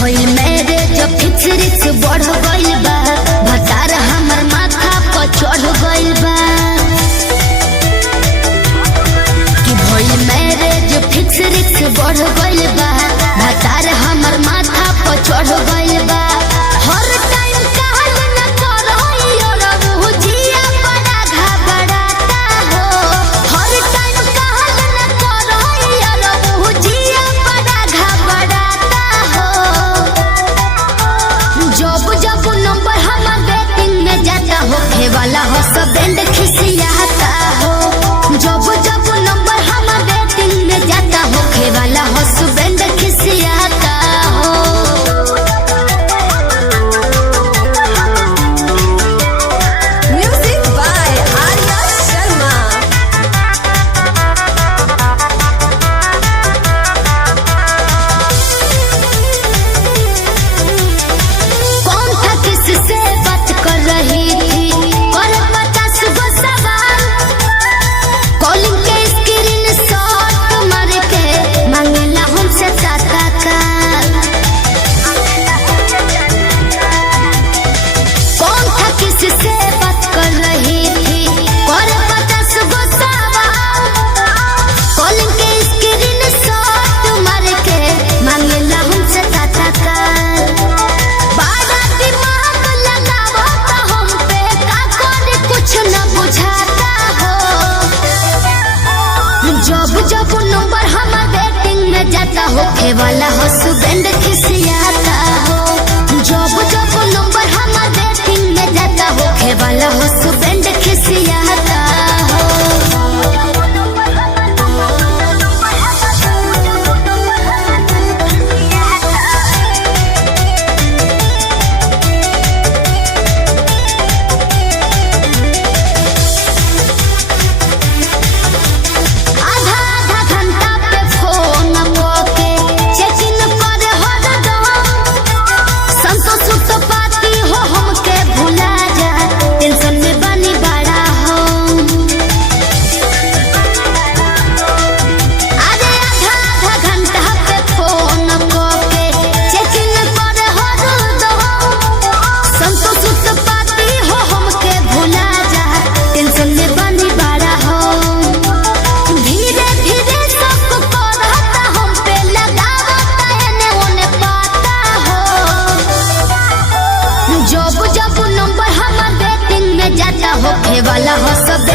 भइल मेरे जब फिक्स बढ़ गइल बा, भतार हमर माथा पर चढ़ गइल बा। कि भइल मेरे जब फिक्स बढ़ गइल बा, भतार हमर माथा पर चढ़ गइल बा। हर टाइम कहल न करइयो रबू जिया बड़ा घबराता हो। हर टाइम कहल न करइयो रबू जिया बड़ा घबराता हो। जब जब नंबर हमर वेटिंग में जाता होखे वाला हो सब बैंड खिसियाता हो। जब जब नंबर हमर वेटिंग में जाता होखे वाला हो सब बैंड खिसियाता हो। Music by Arya Sharma. कौन था किससे बात कर रही थी, और 50 गो सवाल। कॉलिंग के स्क्रीन शॉट मार के मांगेला हमसे टाटा का। कौन था किससे बात कर रही थी, और 50 गो सवाल। कॉलिंग के स्क्रीन शॉट मार के मांगेला हमसे टाटा का। बड़ा दिमाग लगावो तो हम पे का करे कुछ न बुझाता हो। जब जब नंबर हमर वेटिंग में जाता होखे वाला हो सुबेंड खिसियाता हो। जब जब नंबर हमर वेटिंग में जाता होखे वाला हो सुबेंड खिसियाता हो। आधा आधा घंटा पे फोन करके चेक इन करे हरदम। संतोष तो पाती हो हमके भुला जा, टेंशन में बनी बड़ा हो। अरे आधा आधा घंटा पे फोन करके चेक इन करे हरदम। संतोष तो पाती हो हमके भुला जा, टेंशन में बनी बड़ा हो। धीरे धीरे सब करता हम पे लगावता एने ओने पाता हो। जब जब नंबर हमर वेटिंग में जाता होखे वाला हो सब